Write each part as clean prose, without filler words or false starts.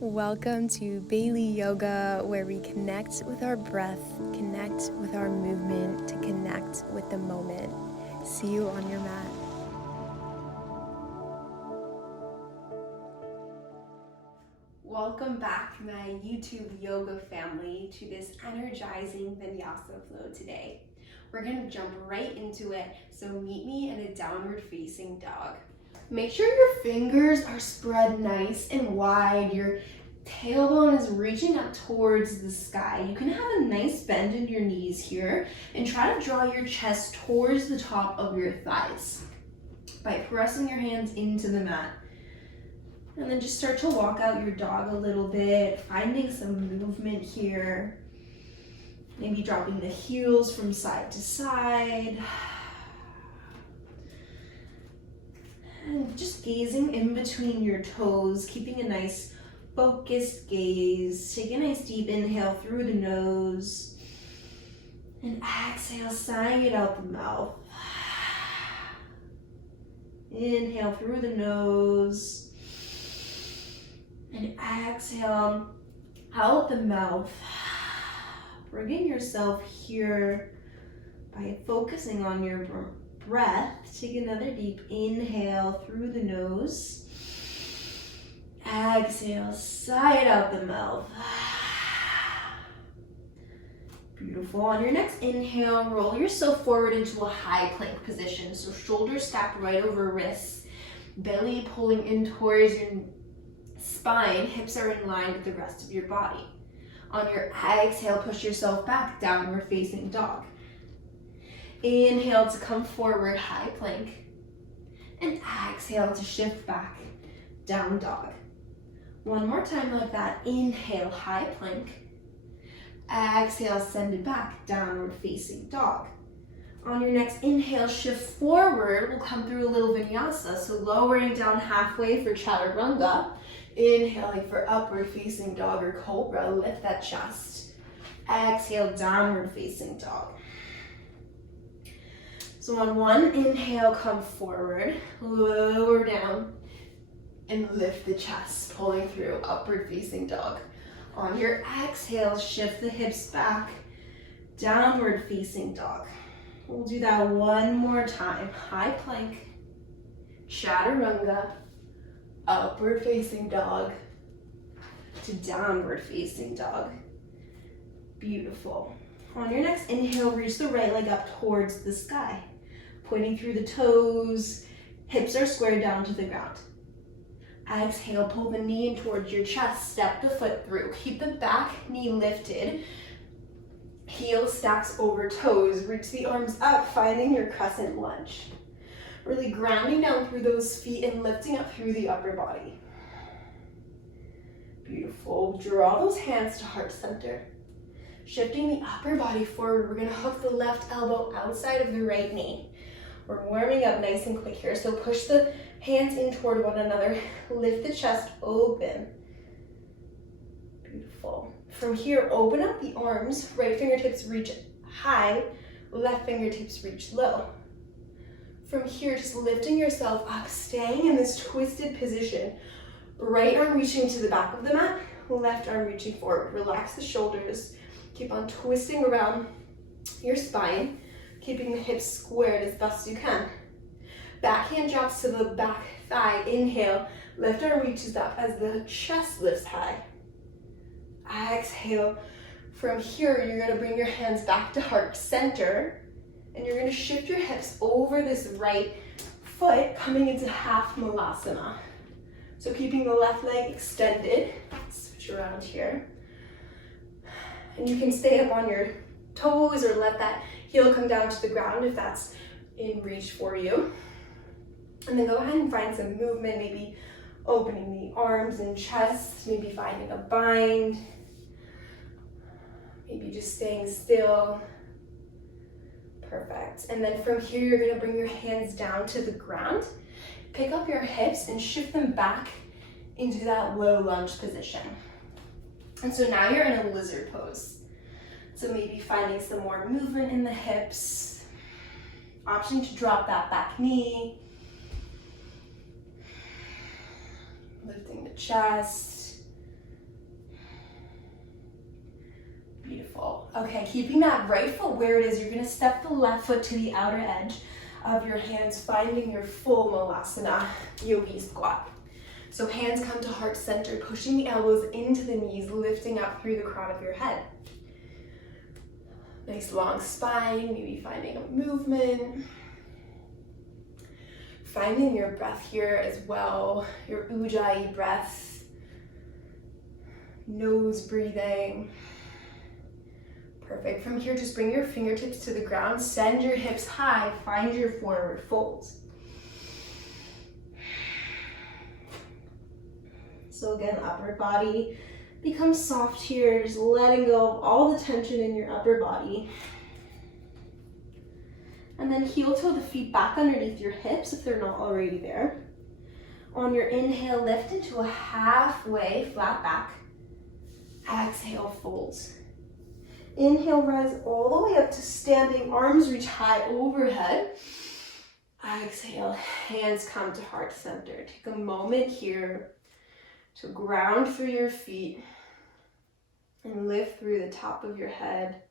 Welcome to Baileyyyoga, where we connect with our breath, connect with our movement, to connect with the moment. See you on your mat. Welcome back, my YouTube yoga family, to this energizing Vinyasa flow today. We're going to jump right into it, so meet me in a downward facing dog. Make sure your fingers are spread nice and wide. Your tailbone is reaching up towards the sky. You can have a nice bend in your knees here and try to draw your chest towards the top of your thighs by pressing your hands into the mat. And then just start to walk out your dog a little bit, finding some movement here. Maybe dropping the heels from side to side. And just gazing in between your toes, keeping a nice focused gaze. Take a nice deep inhale through the nose. And exhale, sighing it out the mouth. Inhale through the nose. And exhale out the mouth. Bringing yourself here by focusing on your breath. Take another deep inhale through the nose. Exhale, sigh it out the mouth. Beautiful. On your next inhale, roll yourself forward into a high plank position. So shoulders stacked right over wrists, belly pulling in towards your spine, hips are in line with the rest of your body. On your exhale, push yourself back, downward facing dog. Inhale to come forward, high plank. And exhale to shift back, down dog. One more time like that. Inhale, high plank. Exhale, send it back, downward facing dog. On your next inhale, shift forward. We'll come through a little vinyasa. So lowering down halfway for chaturanga. Inhaling for upward facing dog or cobra. Lift that chest. Exhale, downward facing dog. So on one inhale, come forward, lower down, and lift the chest, pulling through upward facing dog. On your exhale, shift the hips back, downward facing dog. We'll do that one more time. High plank, chaturanga, upward facing dog, to downward facing dog. Beautiful. On your next inhale, reach the right leg up towards the sky. Pointing through the toes, hips are squared down to the ground. Exhale, pull the knee in towards your chest, step the foot through. Keep the back knee lifted. Heel stacks over toes. Reach the arms up, finding your crescent lunge. Really grounding down through those feet and lifting up through the upper body. Beautiful. Draw those hands to heart center. Shifting the upper body forward, we're gonna hook the left elbow outside of the right knee. We're warming up nice and quick here, so push the hands in toward one another. Lift the chest open. Beautiful. From here, open up the arms. Right fingertips reach high, left fingertips reach low. From here, just lifting yourself up, staying in this twisted position. Right arm reaching to the back of the mat, left arm reaching forward. Relax the shoulders. Keep on twisting around your spine, keeping the hips squared as best you can. Back hand drops to the back thigh. Inhale, left arm reaches up as the chest lifts high. Exhale. From here, you're gonna bring your hands back to heart center, and you're gonna shift your hips over this right foot, coming into half malasana. So keeping the left leg extended. Switch around here. And you can stay up on your toes or let that heel come down to the ground if that's in reach for you. And then go ahead and find some movement, maybe opening the arms and chest, maybe finding a bind, maybe just staying still. Perfect. And then from here, you're gonna bring your hands down to the ground, pick up your hips and shift them back into that low lunge position. And so now you're in a lizard pose. So maybe finding some more movement in the hips, option to drop that back knee, lifting the chest, Beautiful. Okay, keeping that right foot where it is, you're gonna step the left foot to the outer edge of your hands, finding your full Malasana yogi squat. So hands come to heart center, pushing the elbows into the knees, lifting up through the crown of your head. Nice long spine, maybe finding a movement. Finding your breath here as well, your Ujjayi breath, nose breathing. Perfect. From here, just bring your fingertips to the ground, send your hips high, find your forward fold. So again, upper body becomes soft here, just letting go of all the tension in your upper body. And then heel toe the feet back underneath your hips if they're not already there. On your inhale, lift into a halfway flat back. Exhale, fold. Inhale, rise all the way up to standing, arms reach high overhead. Exhale, hands come to heart center. Take a moment here to ground through your feet and lift through the top of your head,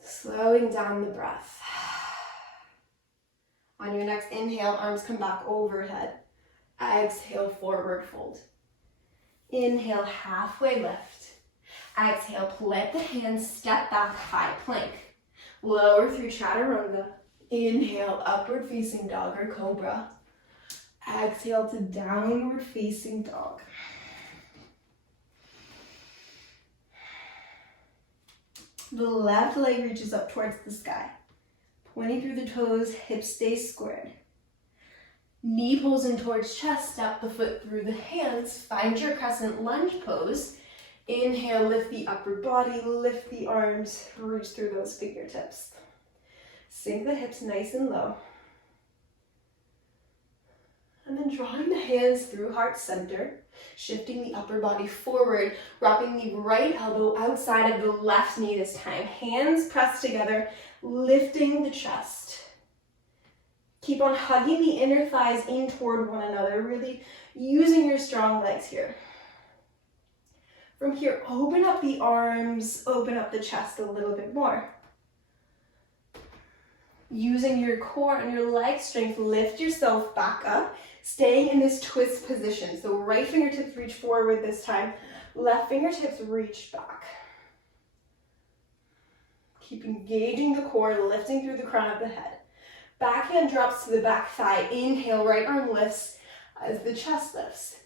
slowing down the breath. On your next inhale, arms come back overhead. Exhale, forward fold. Inhale, halfway lift. Exhale, plant the hands, step back, high plank. Lower through chaturanga. Inhale, upward facing dog or cobra. Exhale to downward facing dog. The left leg reaches up towards the sky. Pointing through the toes, hips stay squared. Knee pulls in towards chest, step the foot through the hands, find your crescent lunge pose. Inhale, lift the upper body, lift the arms, reach through those fingertips. Sink the hips nice and low. And then drawing the hands through heart center, shifting the upper body forward, wrapping the right elbow outside of the left knee this time. Hands pressed together, lifting the chest. Keep on hugging the inner thighs in toward one another, really using your strong legs here. From here, open up the arms, open up the chest a little bit more. Using your core and your leg strength, lift yourself back up, staying in this twist position. So right fingertips reach forward this time, left fingertips reach back. Keep engaging the core, lifting through the crown of the head. Back hand drops to the back thigh. Inhale, right arm lifts as the chest lifts.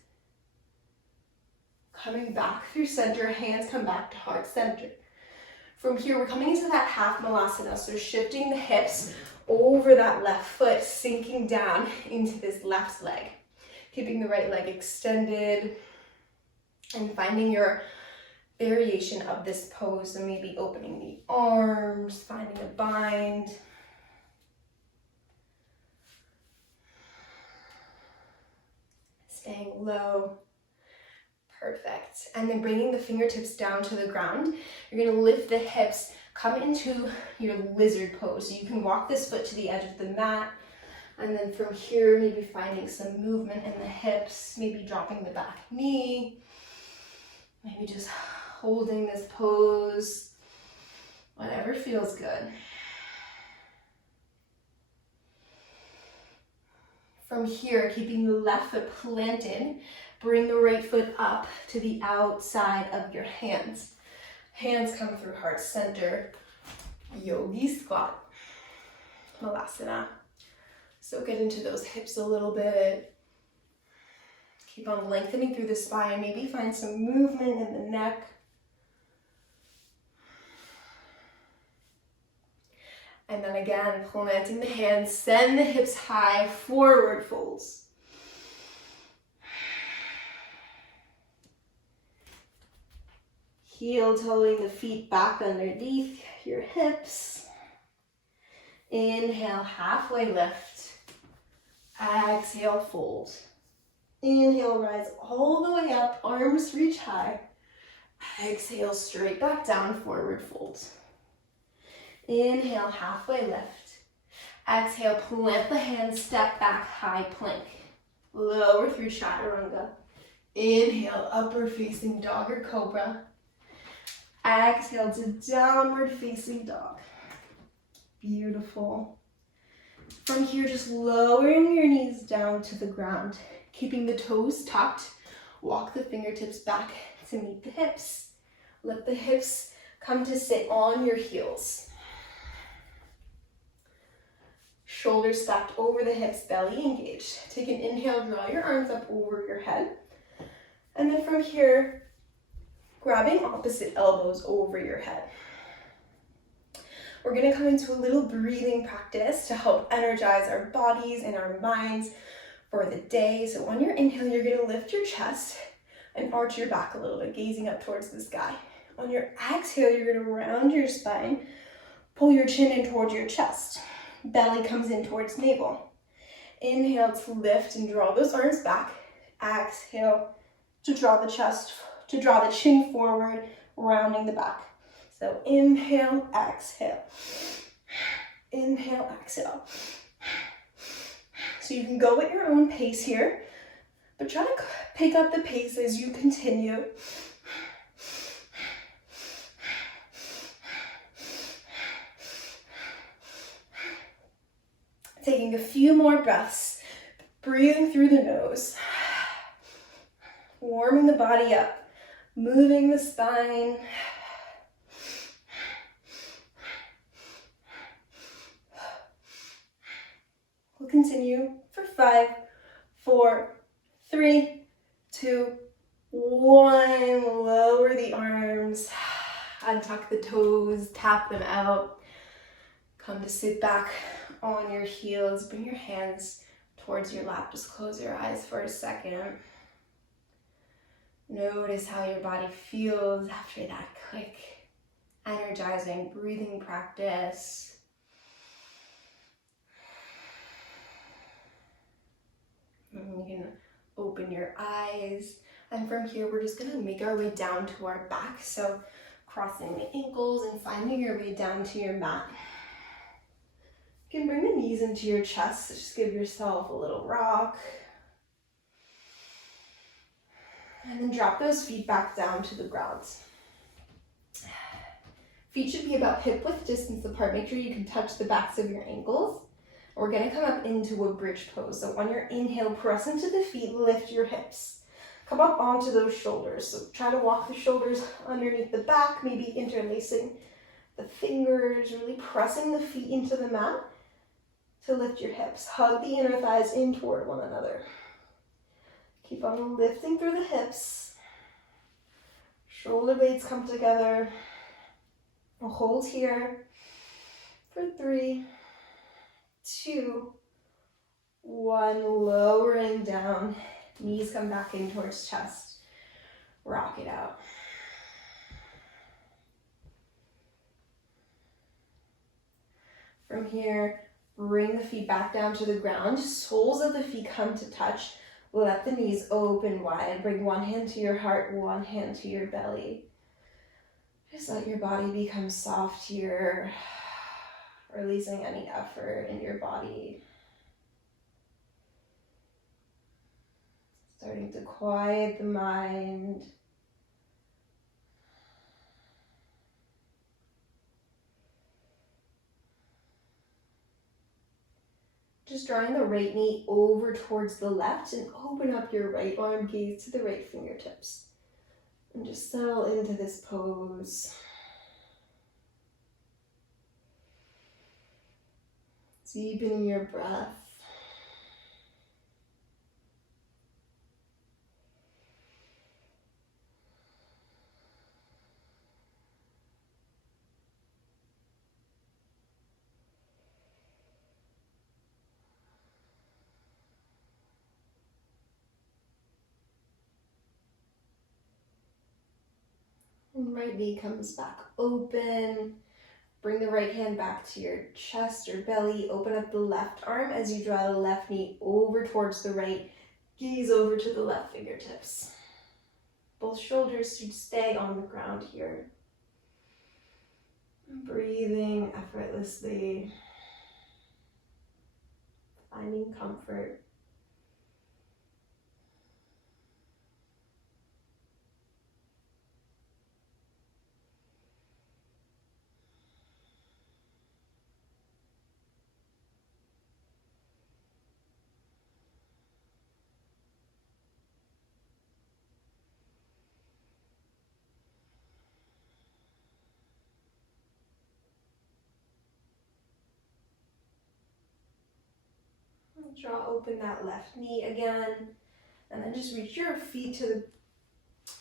Coming back through center, hands come back to heart center. From here, we're coming into that half malasana, so shifting the hips over that left foot, sinking down into this left leg. Keeping the right leg extended and finding your variation of this pose. So maybe opening the arms, finding a bind. Staying low. Perfect. And then bringing the fingertips down to the ground. You're going to lift the hips, come into your lizard pose. So you can walk this foot to the edge of the mat. And then from here, maybe finding some movement in the hips, maybe dropping the back knee. Maybe just holding this pose. Whatever feels good. From here, keeping the left foot planted, bring the right foot up to the outside of your hands. Hands come through heart center. Yogi squat. Malasana. So get into those hips a little bit. Keep on lengthening through the spine. Maybe find some movement in the neck. And then again, planting the hands, send the hips high, forward folds. Heel toeing the feet back underneath your hips. Inhale, halfway lift. Exhale, fold. Inhale, rise all the way up, arms reach high. Exhale, straight back down, forward fold. Inhale, halfway lift. Exhale, plant the hands, step back, high plank. Lower through chaturanga. Inhale, upward facing dog or cobra. Exhale to downward facing dog. Beautiful. From here, just lowering your knees down to the ground, keeping the toes tucked. Walk the fingertips back to meet the hips. Let the hips come to sit on your heels. Shoulders stacked over the hips, belly engaged. Take an inhale, draw your arms up over your head. And then from here, grabbing opposite elbows over your head. We're gonna come into a little breathing practice to help energize our bodies and our minds for the day. So on your inhale, you're gonna lift your chest and arch your back a little bit, gazing up towards the sky. On your exhale, you're gonna round your spine, pull your chin in towards your chest. Belly comes in towards navel. Inhale to lift and draw those arms back. Exhale to draw the chest, to draw the chin forward, rounding the back. So inhale, exhale. Inhale, exhale. So you can go at your own pace here, but try to pick up the pace as you continue. Taking a few more breaths, breathing through the nose, warming the body up, moving the spine. We'll continue for 5, 4, 3, 2, 1. Lower the arms, untuck the toes, tap them out. Come to sit back on your heels. Bring your hands towards your lap. Just close your eyes for a second. Notice how your body feels after that quick, energizing breathing practice. And you can open your eyes. And from here, we're just gonna make our way down to our back. So crossing the ankles and finding your way down to your mat. You can bring the knees into your chest. So just give yourself a little rock. And then drop those feet back down to the ground. Feet should be about hip width distance apart. Make sure you can touch the backs of your ankles. We're gonna come up into a bridge pose. So on your inhale, press into the feet, lift your hips. Come up onto those shoulders. So try to walk the shoulders underneath the back, maybe interlacing the fingers, really pressing the feet into the mat to lift your hips. Hug the inner thighs in toward one another. Keep on lifting through the hips. Shoulder blades come together. We'll hold here for 3, 2, 1. Lowering down. Knees come back in towards chest. Rock it out. From here, bring the feet back down to the ground. Soles of the feet come to touch. Let the knees open wide. Bring one hand to your heart, one hand to your belly. Just let your body become soft here, releasing any effort in your body. Starting to quiet the mind. Just drawing the right knee over towards the left and open up your right arm, gaze to the right fingertips. And just settle into this pose. Deepening your breath. And right knee comes back open. Bring the right hand back to your chest or belly. Open up the left arm as you draw the left knee over towards the right. Gaze over to the left fingertips. Both shoulders should stay on the ground here. Breathing effortlessly. Finding comfort. Draw open that left knee again. And then just reach your feet to the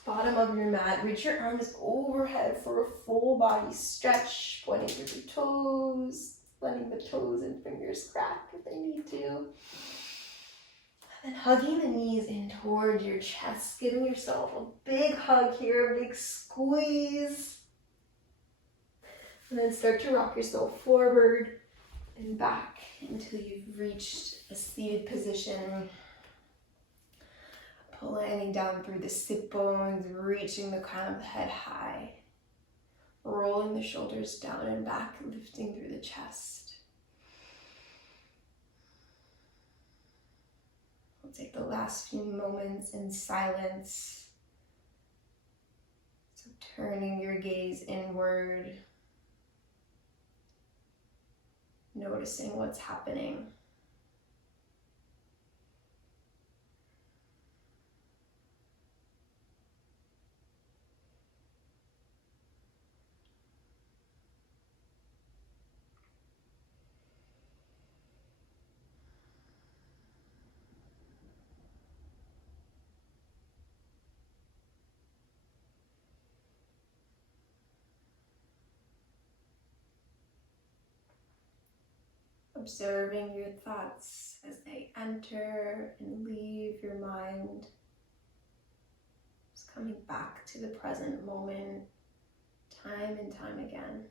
bottom of your mat. Reach your arms overhead for a full body stretch, pointing to the toes, letting the toes and fingers crack if they need to. And hugging the knees in towards your chest, giving yourself a big hug here, a big squeeze. And then start to rock yourself forward and back until you've reached a seated position. Planting down through the sit bones, reaching the crown of the head high. Rolling the shoulders down and back, lifting through the chest. We'll take the last few moments in silence. So turning your gaze inward. Noticing what's happening. Observing your thoughts as they enter and leave your mind. Just coming back to the present moment, time and time again.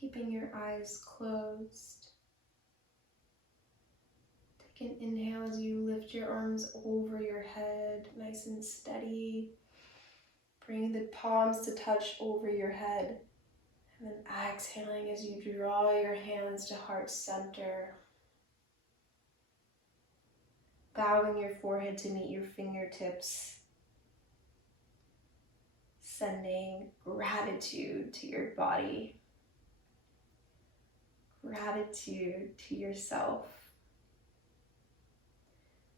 Keeping your eyes closed. Take an inhale as you lift your arms over your head, nice and steady. Bring the palms to touch over your head. And then exhaling as you draw your hands to heart center. Bowing your forehead to meet your fingertips. Sending gratitude to your body. Gratitude to yourself.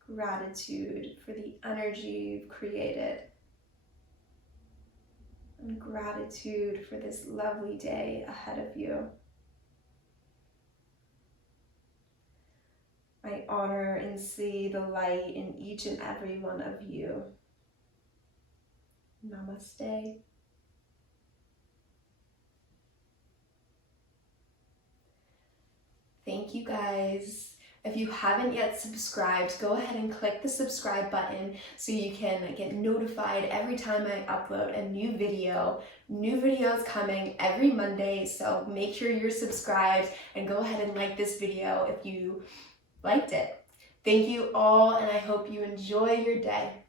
Gratitude for the energy you've created. And gratitude for this lovely day ahead of you. I honor and see the light in each and every one of you. Namaste. Thank you guys. If you haven't yet subscribed, go ahead and click the subscribe button so you can get notified every time I upload a new video. New videos coming every Monday, so make sure you're subscribed and go ahead and like this video if you liked it. Thank you all, and I hope you enjoy your day.